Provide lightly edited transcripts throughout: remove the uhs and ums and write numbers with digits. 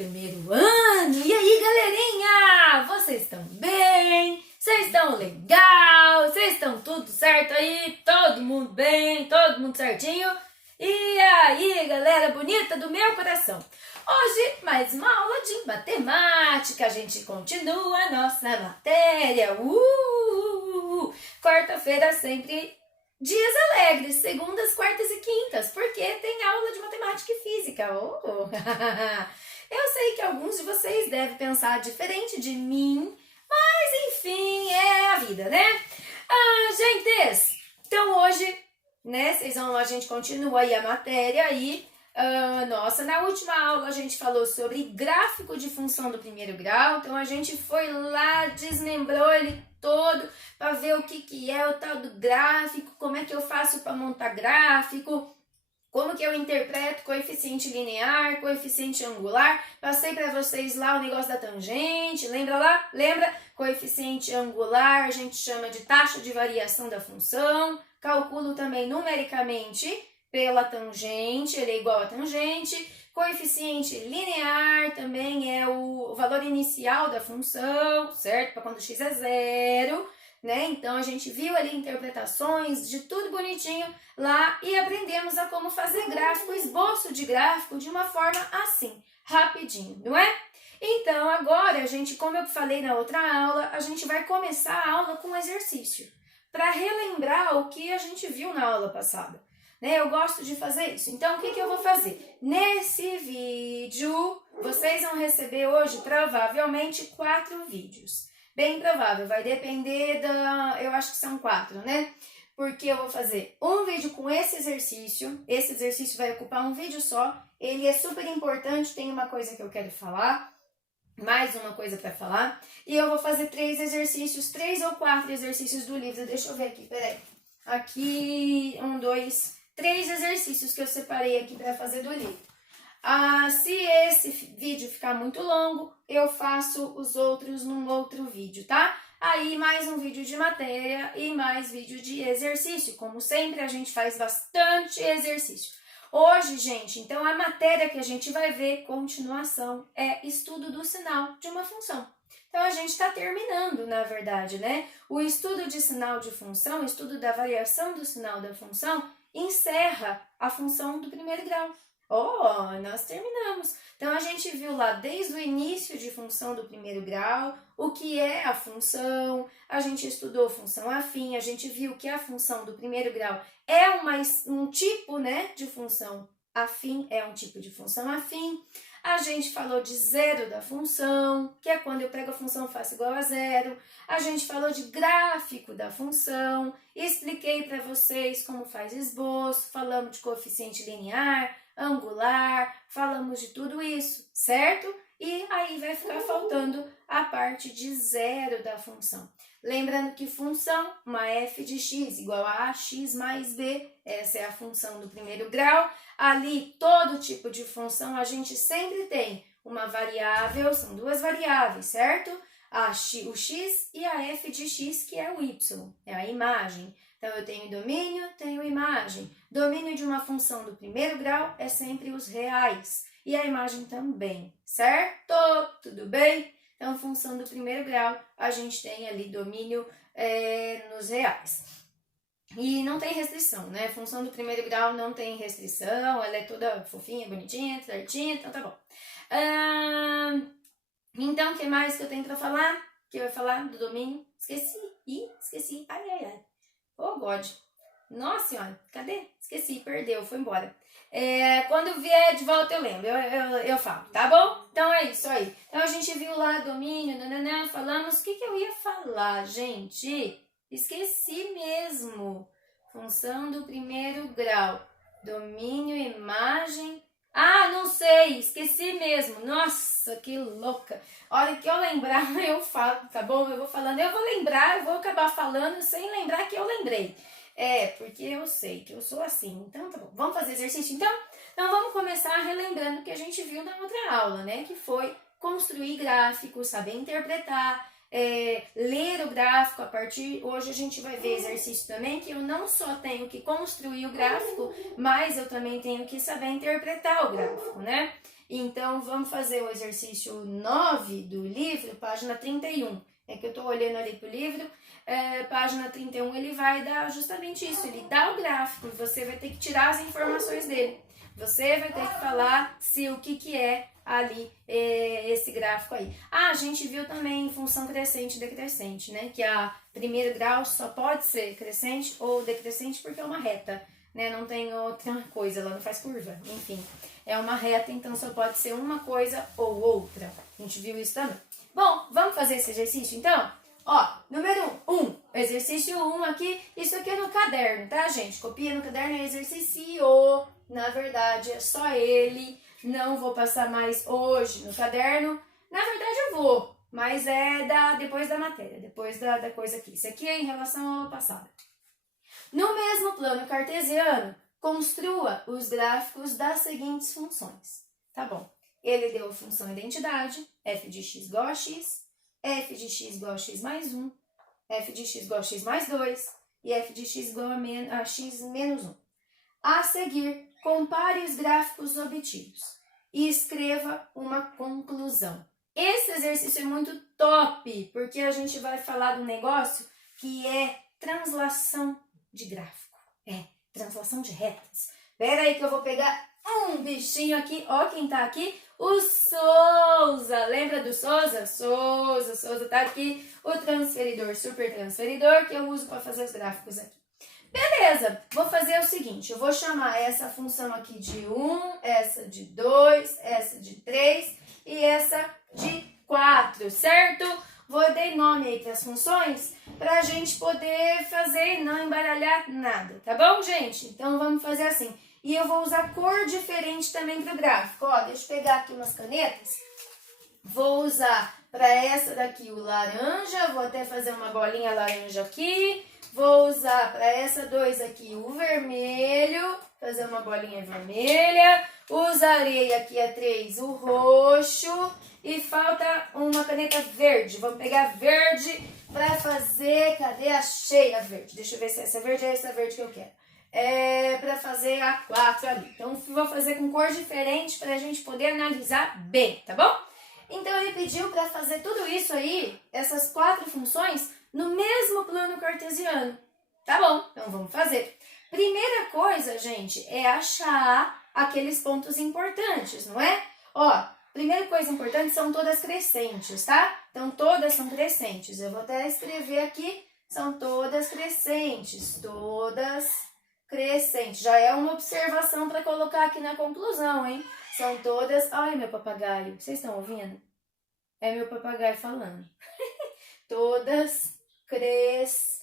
primeiro ano. E aí, galerinha? Vocês estão bem? Vocês estão legal? Vocês estão tudo certo aí? Todo mundo bem? Todo mundo certinho? E aí, galera bonita do meu coração? Hoje, mais uma aula de matemática. A gente continua a nossa matéria. Quarta-feira sempre dias alegres, segundas, quartas e quintas, porque tem aula de matemática e física. Eu sei que alguns de vocês devem pensar diferente de mim, mas enfim, é a vida, né? Gentes, então hoje, né, a gente continua aí a matéria aí. Nossa, na última aula a gente falou sobre gráfico de função do primeiro grau, então a gente foi lá, desmembrou ele todo para ver o que é o tal do gráfico, como é que eu faço para montar gráfico, como que eu interpreto coeficiente linear, coeficiente angular. Passei para vocês lá o negócio da tangente, lembra lá? Lembra? Coeficiente angular a gente chama de taxa de variação da função, calculo também numericamente pela tangente, ele é igual a tangente. Coeficiente linear também é o valor inicial da função, certo? Para quando x é zero, né? Então a gente viu ali interpretações de tudo bonitinho lá e aprendemos a como fazer gráfico, esboço de gráfico de uma forma assim, rapidinho, não é? Então agora a gente, como eu falei na outra aula, a gente vai começar a aula com um exercício para relembrar o que a gente viu na aula passada. Eu gosto de fazer isso. Então, o que eu vou fazer? Nesse vídeo, vocês vão receber hoje, provavelmente, 4 vídeos. Bem provável, vai depender eu acho que são 4, né? Porque eu vou fazer um vídeo com esse exercício vai ocupar um vídeo só, ele é super importante, tem uma coisa que eu quero falar, mais uma coisa para falar, e eu vou fazer 3 exercícios, 3 ou 4 exercícios do livro, deixa eu ver aqui, peraí. Aqui, 1, 2... 3 exercícios que eu separei aqui para fazer do livro. Se esse vídeo ficar muito longo, eu faço os outros num outro vídeo, tá? Aí mais um vídeo de matéria e mais vídeo de exercício. Como sempre, a gente faz bastante exercício. Hoje, gente, então a matéria que a gente vai ver, continuação, é estudo do sinal de uma função. Então, a gente está terminando, na verdade, né? O estudo de sinal de função, o estudo da variação do sinal da função, encerra a função do primeiro grau. Nós terminamos. Então, a gente viu lá desde o início de função do primeiro grau, o que é a função, a gente estudou função afim, a gente viu que a função do primeiro grau é um tipo, né, de função afim, é um tipo de função afim. A gente falou de zero da função, que é quando eu pego a função e faço igual a zero. A gente falou de gráfico da função, expliquei para vocês como faz esboço, falamos de coeficiente linear, angular, falamos de tudo isso, certo? E aí vai ficar faltando a parte de zero da função. Lembrando que função, uma f de x igual a x mais b, essa é a função do primeiro grau. Ali, todo tipo de função, a gente sempre tem uma variável, são 2 variáveis, certo? O x e a f de x, que é o y, é a imagem. Então, eu tenho domínio, tenho imagem. Domínio de uma função do primeiro grau é sempre os reais. E a imagem também, certo? Tudo bem? Então, função do primeiro grau, a gente tem ali domínio nos reais. E não tem restrição, né? Função do primeiro grau não tem restrição, ela é toda fofinha, bonitinha, certinha, então tá bom. Então, o que mais que eu tenho pra falar? Que eu ia falar do domínio? Esqueci. Ai. God. Nossa senhora, cadê? Esqueci, perdeu, foi embora. Quando eu vier de volta eu lembro, eu falo, tá bom? Então é isso aí. Então a gente viu lá domínio, falamos, o que eu ia falar, gente? Esqueci mesmo. Função do primeiro grau. Domínio, imagem. Não sei, esqueci mesmo. Nossa, que louca. A hora que eu lembrar, eu falo, tá bom? Eu vou falando, eu vou lembrar, eu vou acabar falando sem lembrar que eu lembrei. Porque eu sei que eu sou assim. Então, tá bom. Vamos fazer exercício, então? Então, vamos começar relembrando o que a gente viu na outra aula, né? Que foi construir gráficos, saber interpretar, ler o gráfico. Hoje a gente vai ver exercício também, que eu não só tenho que construir o gráfico, mas eu também tenho que saber interpretar o gráfico, né? Então, vamos fazer o exercício 9 do livro, página 31. É que eu estou olhando ali para o livro, página 31, ele vai dar justamente isso, ele dá o gráfico e você vai ter que tirar as informações dele. Você vai ter que falar se o que é ali esse gráfico aí. A gente viu também função crescente e decrescente, né? Que a primeiro grau só pode ser crescente ou decrescente porque é uma reta, né? Não tem outra coisa, ela não faz curva, enfim. É uma reta, então só pode ser uma coisa ou outra. A gente viu isso também. Bom, vamos fazer esse exercício então? Ó, número 1, exercício 1 aqui, isso aqui é no caderno, tá, gente? Copia no caderno, é exercício, na verdade, é só ele, não vou passar mais hoje no caderno, na verdade eu vou, mas é depois da matéria, depois da coisa aqui. Isso aqui é em relação à aula passada. No mesmo plano cartesiano, construa os gráficos das seguintes funções. Tá bom, ele deu a função identidade, f de x igual a x, f de x igual a x mais 1, f de x igual a x mais 2 e f de x igual a x menos 1. A seguir, compare os gráficos obtidos e escreva uma conclusão. Esse exercício é muito top, porque a gente vai falar do negócio que é translação de gráfico. Translação de retas. Espera aí que eu vou pegar um bichinho aqui. Ó quem tá aqui, o Souza. Lembra do Souza? Souza tá aqui. O transferidor, super transferidor, que eu uso para fazer os gráficos aqui. Beleza, vou fazer o seguinte, eu vou chamar essa função aqui de 1, essa de 2, essa de 3 e essa de 4, certo? Vou dar nome aí para as funções para a gente poder fazer e não embaralhar nada, tá bom, gente? Então vamos fazer assim. E eu vou usar cor diferente também para o gráfico. Ó, deixa eu pegar aqui umas canetas. Vou usar para essa daqui o laranja, vou até fazer uma bolinha laranja aqui. Vou usar para essa 2 aqui o vermelho, fazer uma bolinha vermelha. Usarei aqui a 3 o roxo e falta uma caneta verde. Vamos pegar verde para fazer, cadê? Achei a verde. Deixa eu ver se essa verde é essa verde que eu quero. Para fazer a 4 ali. Então, vou fazer com cor diferente para a gente poder analisar bem, tá bom? Então, ele pediu para fazer tudo isso aí, essas 4 funções, no mesmo plano cartesiano. Tá bom, então vamos fazer. Primeira coisa, gente, é achar aqueles pontos importantes, não é? Ó, primeira coisa importante são todas crescentes, tá? Então, todas são crescentes. Eu vou até escrever aqui, são todas crescentes, todas crescentes. Já é uma observação para colocar aqui na conclusão, hein? São todas... Ai, meu papagaio, vocês estão ouvindo? É meu papagaio falando. Todas crescentes.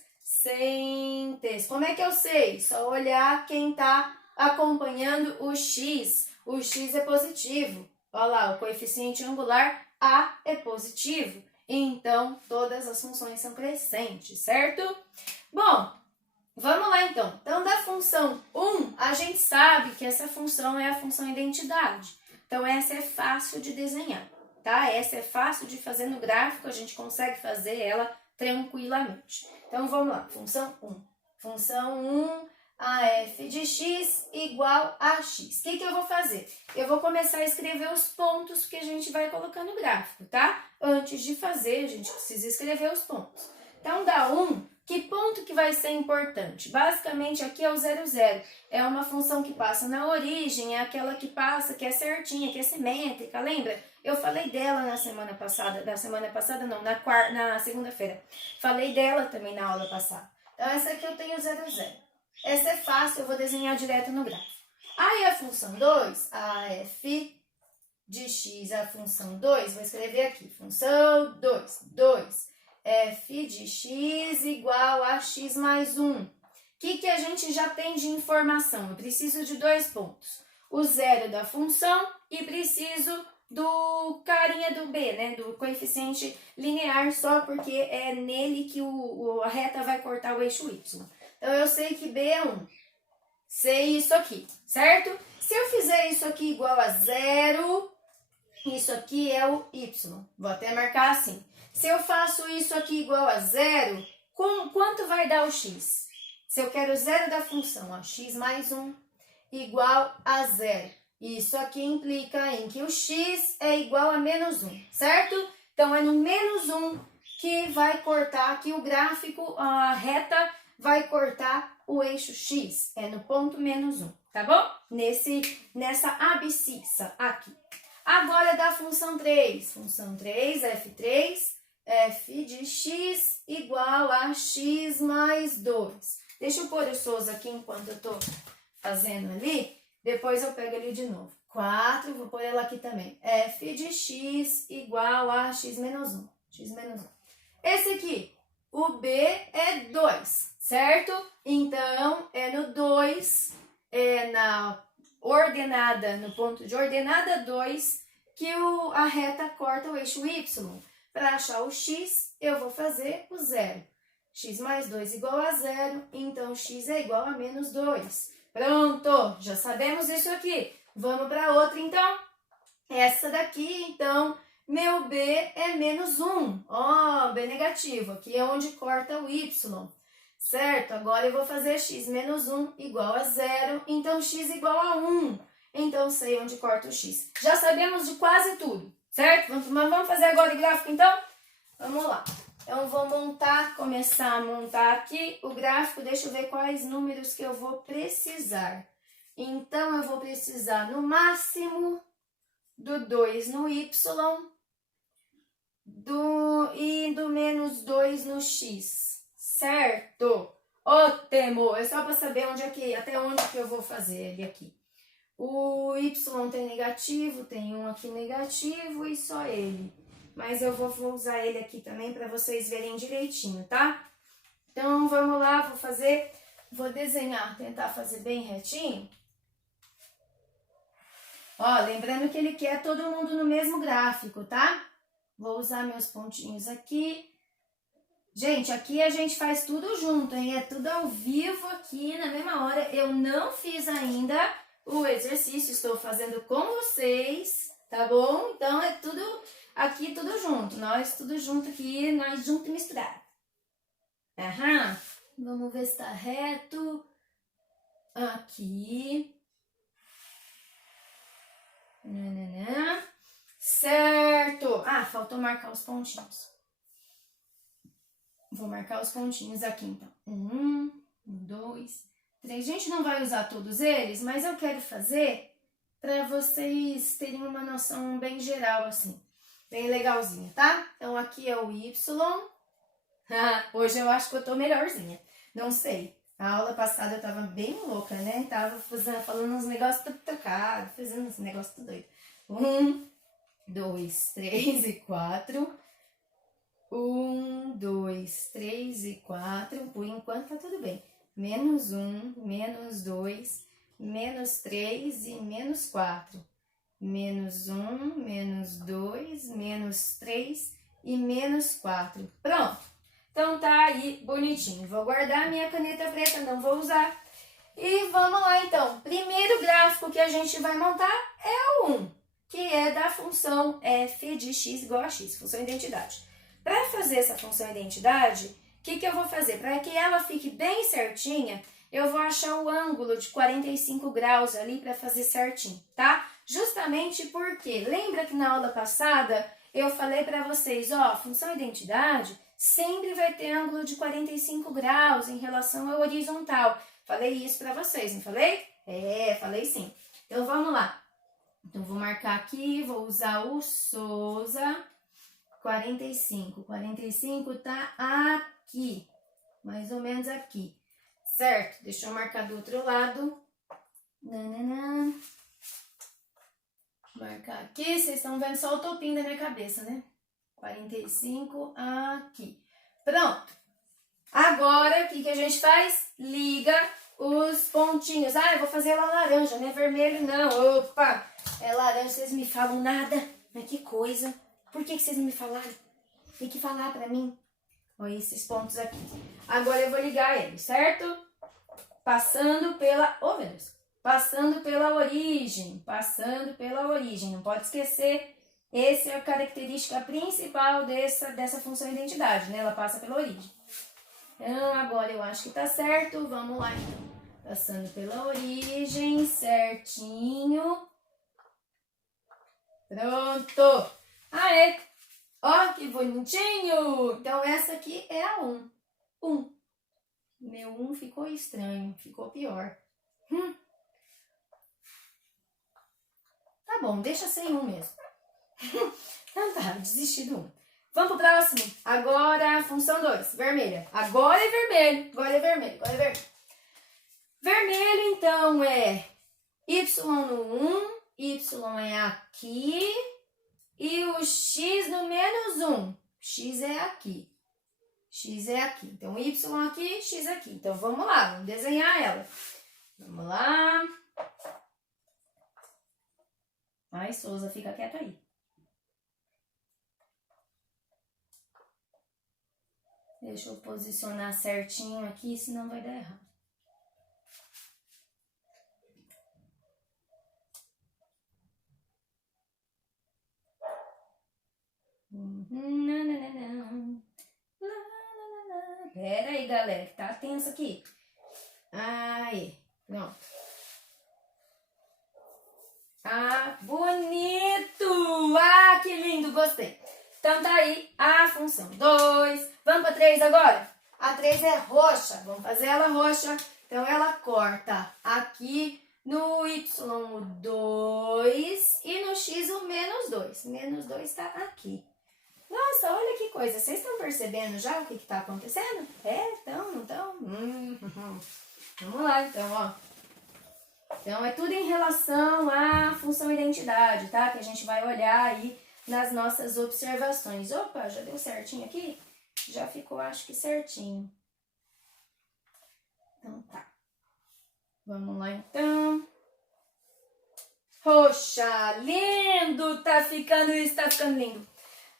Como é que eu sei? Só olhar quem está acompanhando o x. O x é positivo. Olha lá, o coeficiente angular A é positivo. Então, todas as funções são crescentes, certo? Bom, vamos lá então. Então, da função 1, a gente sabe que essa função é a função identidade. Então, essa é fácil de desenhar, tá? Essa é fácil de fazer no gráfico, a gente consegue fazer ela tranquilamente. Então, vamos lá. Função 1. Função 1, a f de x igual a x. O que eu vou fazer? Eu vou começar a escrever os pontos que a gente vai colocar no gráfico, tá? Antes de fazer, a gente precisa escrever os pontos. Então, da 1, que ponto que vai ser importante? Basicamente, aqui é o 0, 0. É uma função que passa na origem, é aquela que passa, que é certinha, que é simétrica, lembra? Eu falei dela na semana passada, na segunda-feira. Falei dela também na aula passada. Então, essa aqui eu tenho 0, 0. Essa é fácil, eu vou desenhar direto no gráfico. Aí, a função 2, a f de x, a função 2, vou escrever aqui, função 2, 2. F de x igual a x mais 1. O que a gente já tem de informação? Eu preciso de 2 pontos. O zero da função e preciso do carinha do b, né? Do coeficiente linear, só porque é nele que a reta vai cortar o eixo y. Então, eu sei que b é 1. Sei isso aqui, certo? Se eu fizer isso aqui igual a 0, isso aqui é o y. Vou até marcar assim. Se eu faço isso aqui igual a 0, quanto vai dar o x? Se eu quero o zero da função, ó, x mais 1 igual a 0. Isso aqui implica em que o x é igual a menos 1, certo? Então, é no menos 1 que vai cortar aqui o gráfico, a reta vai cortar o eixo x. É no ponto menos 1, tá bom? Nessa abscissa aqui. Agora, da função 3. Função 3, f3, f de x igual a x mais 2. Deixa eu pôr o Souza aqui enquanto eu tô fazendo ali. Depois eu pego ali de novo. 4, vou pôr ela aqui também. F de x igual a x menos 1. X menos 1. Esse aqui, o B é 2, certo? Então, é no 2, é na ordenada, no ponto de ordenada 2, que a reta corta o eixo y. Para achar o x, eu vou fazer o zero. X mais 2 igual a 0, então x é igual a menos 2. Pronto, já sabemos isso aqui. Vamos para outra, então. Essa daqui, então, meu B é menos 1. Ó, B negativo, aqui é onde corta o y. Certo, agora eu vou fazer x menos 1 igual a 0, então x igual a 1. Então, sei onde corta o x. Já sabemos de quase tudo, certo? Vamos fazer agora o gráfico, então? Vamos lá. Eu vou começar a montar aqui o gráfico. Deixa eu ver quais números que eu vou precisar. Então, eu vou precisar no máximo do 2 no y e do menos 2 no x, certo? Ótimo! É só para saber onde é que, até onde que eu vou fazer ele aqui. O y tem negativo, tem um aqui negativo e só ele. Mas eu vou usar ele aqui também para vocês verem direitinho, tá? Então, vamos lá, vou desenhar, tentar fazer bem retinho. Ó, lembrando que ele quer todo mundo no mesmo gráfico, tá? Vou usar meus pontinhos aqui. Gente, aqui a gente faz tudo junto, hein? É tudo ao vivo aqui na mesma hora. Eu não fiz ainda o exercício, estou fazendo com vocês, tá bom? Então, é tudo aqui, tudo junto. Nós tudo junto aqui, nós junto e misturado. Aham. Vamos ver se tá reto. Aqui. Certo. Ah, faltou marcar os pontinhos. Vou marcar os pontinhos aqui, então. 1, 2, 3. A gente não vai usar todos eles, mas eu quero fazer para vocês terem uma noção bem geral, assim. Bem legalzinha, tá? Então, aqui é o Y. Hoje eu acho que eu tô melhorzinha. Não sei. A aula passada eu tava bem louca, né? Tava falando uns negócios tudo trocados, fazendo uns negócios tudo doido. 1, 2, 3 e 4. 1, 2, 3 e 4. Por enquanto tá tudo bem. Menos 1, menos 2, menos 3 e menos 4. Menos 1, menos 2, menos 3 e menos 4. Pronto. Então tá aí bonitinho. Vou guardar minha caneta preta, não vou usar. E vamos lá então. Primeiro gráfico que a gente vai montar é o 1, que é da função f de x igual a x, função identidade. Para fazer essa função identidade, o que eu vou fazer? Para que ela fique bem certinha, eu vou achar o ângulo de 45 graus ali para fazer certinho, tá? Justamente porque, lembra que na aula passada eu falei para vocês, ó, função identidade sempre vai ter ângulo de 45 graus em relação ao horizontal. Falei isso para vocês, não falei? Falei sim. Então, vamos lá. Então, vou marcar aqui, vou usar o Souza 45. 45 tá aqui, mais ou menos aqui, certo? Deixa eu marcar do outro lado. Marcar aqui, vocês estão vendo só o topinho da minha cabeça, né? 45 aqui. Pronto. Agora, o que a gente faz? Liga os pontinhos. Ah, eu vou fazer ela laranja, não é vermelho não. Opa, é laranja, vocês me falam nada. Mas que coisa. Por que vocês não me falaram? Tem que falar pra mim. Olha esses pontos aqui. Agora eu vou ligar eles, certo? Passando pela... Oh, meu Deus. Passando pela origem. Passando pela origem. Não pode esquecer. Essa é a característica principal dessa função identidade, né? Ela passa pela origem. Então, agora eu acho que tá certo. Vamos lá, então. Passando pela origem, certinho. Pronto. Aê. Ó, que bonitinho. Então, essa aqui é a 1. 1. Meu 1 ficou estranho, ficou pior. Tá bom, deixa sem 1 mesmo. Então tá, desisti do 1. Vamos pro próximo. Agora, função 2, vermelha. Agora é vermelho, agora é vermelho, agora é vermelho. Vermelho, então, é y no 1, y é aqui, e o x no menos 1. X é aqui. X é aqui. Então, y aqui, x aqui. Então, vamos lá, vamos desenhar ela. Vamos lá. Ai, Souza, fica quieto aí. Deixa eu posicionar certinho aqui, senão vai dar errado. Pera aí, galera, que tá tenso aqui. Aí, pronto. Ah, bonito! Ah, que lindo, gostei. Então tá aí a função 2. Vamos para 3 agora? A 3 é roxa, vamos fazer ela roxa. Então ela corta aqui no y o 2 e no x o menos 2. Menos 2 tá aqui. Nossa, olha que coisa. Vocês estão percebendo já o que está acontecendo? É? Estão? Não estão? Vamos lá, então, ó. Então, é tudo em relação à função identidade, tá? Que a gente vai olhar aí nas nossas observações. Opa, já deu certinho aqui? Já ficou, acho que certinho. Então, tá. Vamos lá, então. Roxa, lindo! Tá ficando isso, tá ficando lindo.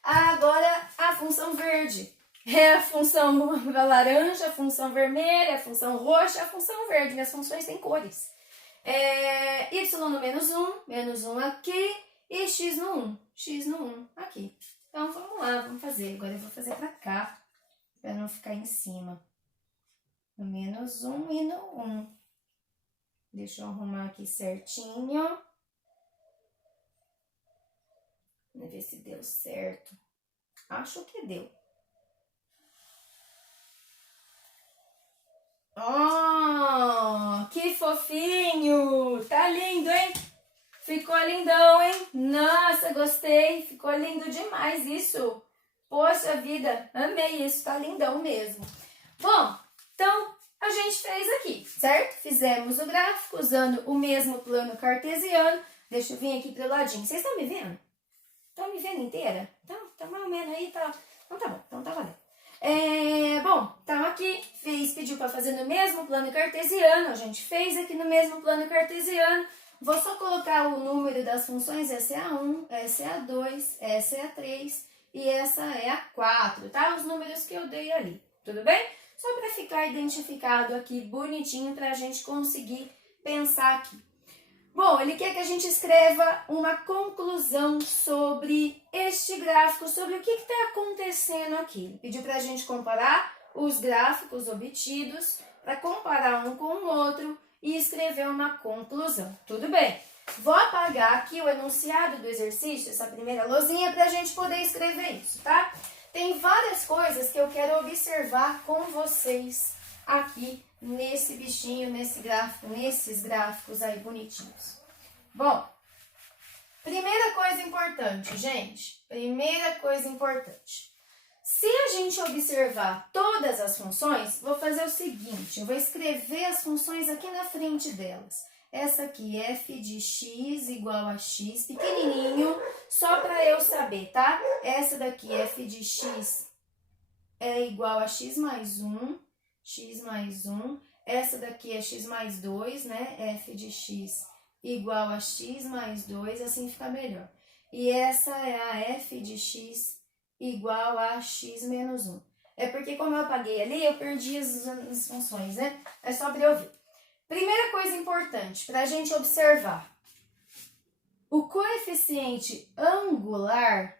Agora, a função verde. É a função laranja, a função vermelha, a função roxa, a função verde. Minhas funções têm cores. Y no menos 1 aqui e x no 1. X no 1 aqui. Então, vamos lá, vamos fazer. Agora eu vou fazer pra cá, pra não ficar em cima. No menos 1 e no 1. Deixa eu arrumar aqui certinho. Vamos ver se deu certo. Acho que deu. Oh, que fofinho! Tá lindo, hein? Ficou lindão, hein? Nossa, gostei. Ficou lindo demais isso. Poxa vida, amei isso. Tá lindão mesmo. Bom, então a gente fez aqui, certo? Fizemos o gráfico usando o mesmo plano cartesiano. Deixa eu vir aqui pro ladinho. Vocês estão me vendo? Estão me vendo inteira? Então, tá mais ou menos aí, tá? Então tá bom, então tá valendo. Bom, então aqui pediu para fazer no mesmo plano cartesiano, a gente fez aqui no mesmo plano cartesiano. Vou só colocar o número das funções, essa é a 1, essa é a 2, essa é a 3 e essa é a 4, tá? Os números que eu dei ali, tudo bem? Só para ficar identificado aqui bonitinho para a gente conseguir pensar aqui. Bom, ele quer que a gente escreva uma conclusão sobre este gráfico, sobre o que está acontecendo aqui. Ele pediu para a gente comparar os gráficos obtidos, para comparar um com o outro e escrever uma conclusão. Tudo bem? Vou apagar aqui o enunciado do exercício, essa primeira lousinha, para a gente poder escrever isso, tá? Tem várias coisas que eu quero observar com vocês aqui nesse bichinho, nesse gráfico, nesses gráficos aí bonitinhos. Bom, primeira coisa importante, gente. Primeira coisa importante. Se a gente observar todas as funções, vou fazer o seguinte, eu vou escrever as funções aqui na frente delas. Essa aqui, f de x igual a x, pequenininho, só para eu saber, tá? Essa daqui, f de x é igual a x mais 1. X mais 1, essa daqui é x mais 2, né? F de x igual a x mais 2, assim fica melhor. E essa é a f de x igual a x menos 1. É porque como eu apaguei ali, eu perdi as funções, né? É só para eu ver. Primeira coisa importante para a gente observar. O coeficiente angular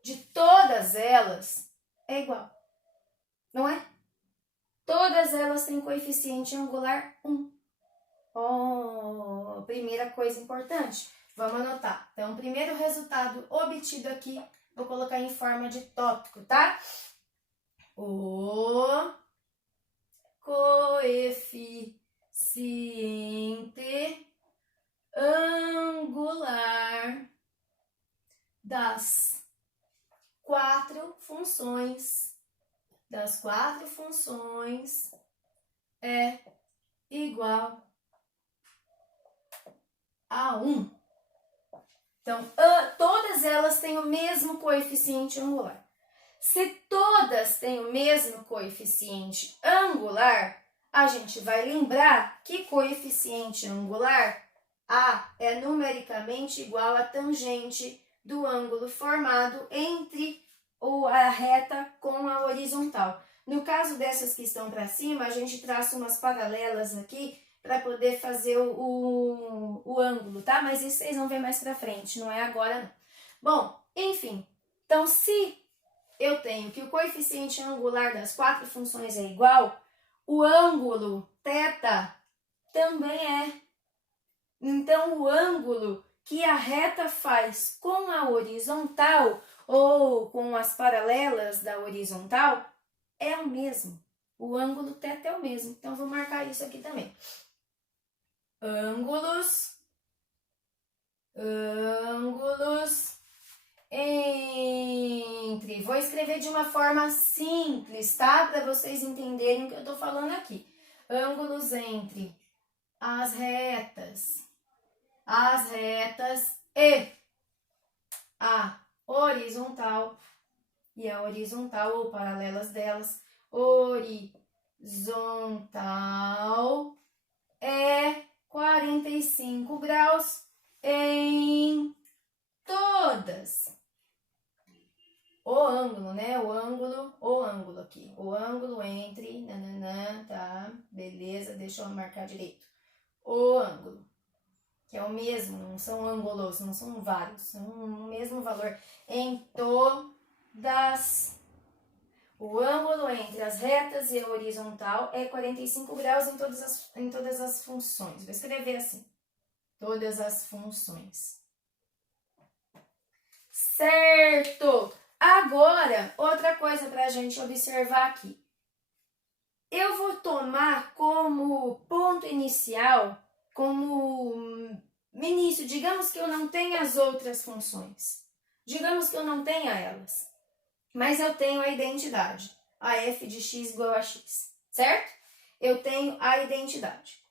de todas elas é igual, não é? Todas elas têm coeficiente angular 1. Oh, primeira coisa importante. Vamos anotar. Então, o primeiro resultado obtido aqui, vou colocar em forma de tópico, tá? O coeficiente angular das quatro funções é igual a 1. Então, todas elas têm o mesmo coeficiente angular. Se todas têm o mesmo coeficiente angular, a gente vai lembrar que coeficiente angular A é numericamente igual à tangente do ângulo formado entre a reta com a horizontal. No caso dessas que estão para cima, a gente traça umas paralelas aqui para poder fazer o ângulo, tá? Mas isso vocês vão ver mais para frente, não é agora não. Bom, enfim, então se eu tenho que o coeficiente angular das quatro funções é igual, o ângulo θ também é. Então, o ângulo que a reta faz com a horizontal ou com as paralelas da horizontal é o mesmo. O ângulo θ é o mesmo. Então, vou marcar isso aqui também. Ângulos entre... Vou escrever de uma forma simples, tá? Para vocês entenderem o que eu estou falando aqui. Ângulos entre as retas e a horizontal ou paralelas delas, horizontal é 45 graus em todas. O ângulo, né? O ângulo aqui. O ângulo entre, tá? Beleza, deixa eu marcar direito. O ângulo, que é o mesmo, não são ângulos, não são vários, são o mesmo valor em todas. O ângulo entre as retas e a horizontal é 45 graus em todas as funções. Vou escrever assim, todas as funções. Certo! Agora, outra coisa para a gente observar aqui. Eu vou tomar como ponto inicial, como início, digamos que eu não tenha as outras funções. Digamos que eu não tenha elas. Mas eu tenho a identidade, a f de x igual a x, certo? Eu tenho a identidade.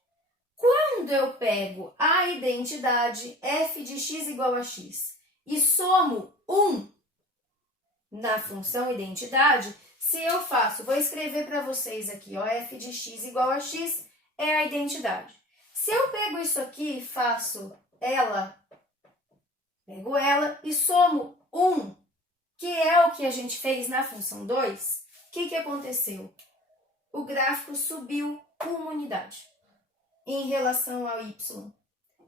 Quando eu pego a identidade f de x igual a x e somo 1 na função identidade, se eu faço, vou escrever para vocês aqui, ó, f de x igual a x é a identidade. Se eu pego isso aqui e faço pego ela e somo 1, que é o que a gente fez na função 2, o que aconteceu? O gráfico subiu uma unidade em relação ao y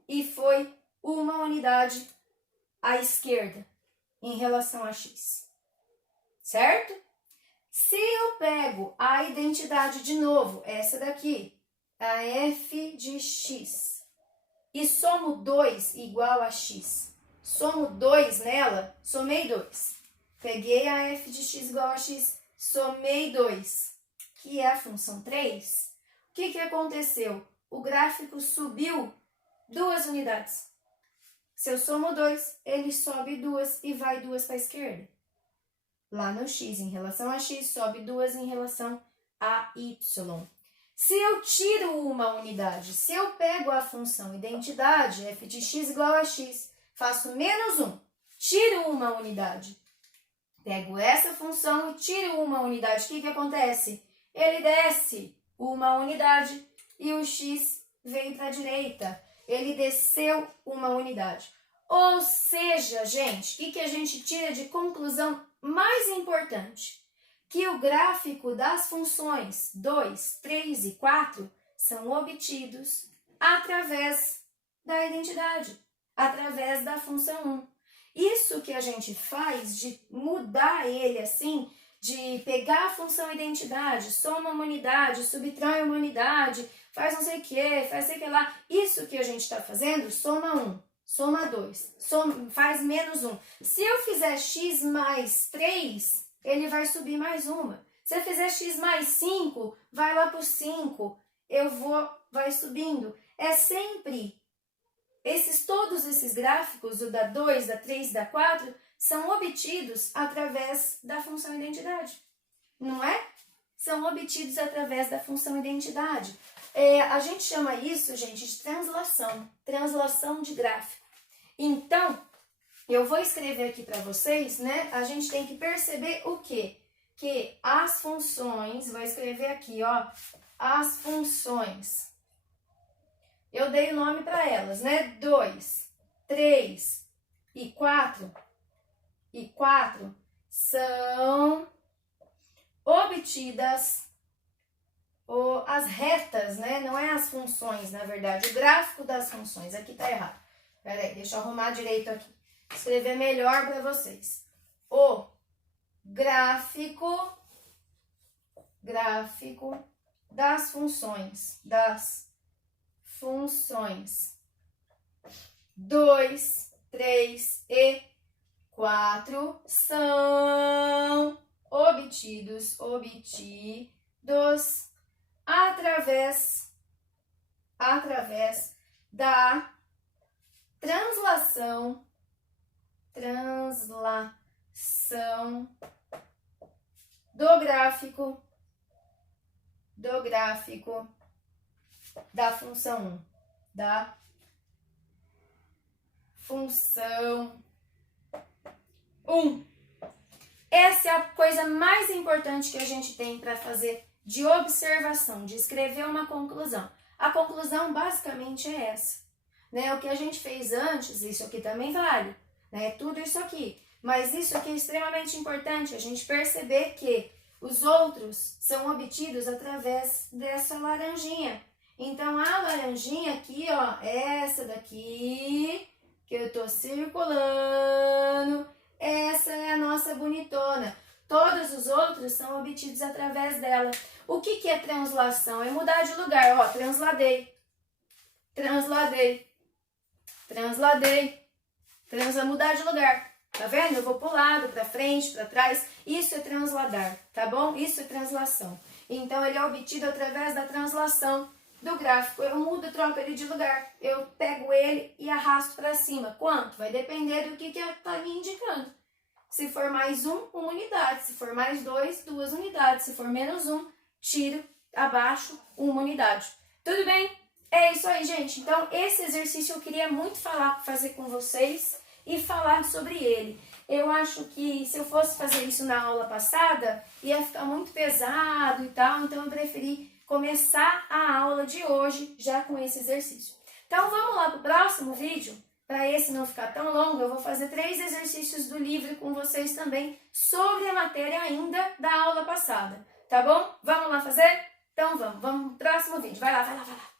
e foi uma unidade à esquerda em relação a x, certo? Se eu pego a identidade de novo, essa daqui, a f de x, e somo 2 igual a x, somo 2 nela, somei 2. Peguei a f de x igual a x, somei 2, que é a função 3. O que aconteceu? O gráfico subiu 2 unidades. Se eu somo 2, ele sobe 2 e vai 2 para a esquerda. Lá no x, em relação a x, sobe 2 em relação a y. Se eu tiro uma unidade, se eu pego a função identidade, f de x igual a x, faço menos 1, tiro uma unidade. Pego essa função e tiro uma unidade. O que acontece? Ele desce uma unidade e o x veio para a direita. Ele desceu uma unidade. Ou seja, gente, o que a gente tira de conclusão mais importante? Que o gráfico das funções 2, 3 e 4 são obtidos através da identidade, através da função 1. Isso que a gente faz de mudar ele assim, de pegar a função identidade, soma uma unidade, subtrai uma unidade, faz não sei o que, faz sei que lá, isso que a gente está fazendo, soma 1, soma 2, faz menos 1. Se eu fizer x mais 3, ele vai subir mais uma. Se eu fizer x mais 5, vai lá para o 5, vai subindo. É sempre, todos esses gráficos, o da 2, da 3, da 4, são obtidos através da função identidade, não é? São obtidos através da função identidade. A gente chama isso, gente, de translação de gráfico. Então, eu vou escrever aqui para vocês, né? A gente tem que perceber o quê? Que as funções, vou escrever aqui, ó, as funções. Eu dei o nome para elas, né? 2, 3 e 4 são obtidas, as retas, né? Não é as funções, na verdade, o gráfico das funções. Aqui tá errado. Peraí, deixa eu arrumar direito aqui. Escrever melhor para vocês. O gráfico das funções. 2, 3 e 4 são obtidos através da translação do gráfico da função 1. Essa é a coisa mais importante que a gente tem para fazer de observação, de escrever uma conclusão. A conclusão basicamente é essa, né? O que a gente fez antes, isso aqui também vale, né? Tudo isso aqui. Mas isso aqui é extremamente importante, a gente perceber que os outros são obtidos através dessa laranjinha. Então, a laranjinha aqui, ó, essa daqui que eu tô circulando, essa é a nossa bonitona. Todos os outros são obtidos através dela. O que é translação? É mudar de lugar. Ó, mudar de lugar. Tá vendo? Eu vou pro lado, pra frente, pra trás. Isso é transladar, tá bom? Isso é translação. Então, ele é obtido através da translação do gráfico. Eu mudo, troco ele de lugar. Eu pego ele e arrasto pra cima. Quanto? Vai depender do que tá me indicando. Se for mais 1, 1 unidade. Se for mais 2, 2 unidades. Se for menos 1, tiro abaixo 1 unidade. Tudo bem? É isso aí, gente. Então, esse exercício eu queria muito fazer com vocês e falar sobre ele. Eu acho que se eu fosse fazer isso na aula passada, ia ficar muito pesado e tal. Então, eu preferi começar a aula de hoje já com esse exercício. Então, vamos lá para o próximo vídeo. Para esse não ficar tão longo, eu vou fazer 3 exercícios do livro com vocês também sobre a matéria ainda da aula passada, tá bom? Vamos lá fazer? Então vamos pro próximo vídeo. Vai lá.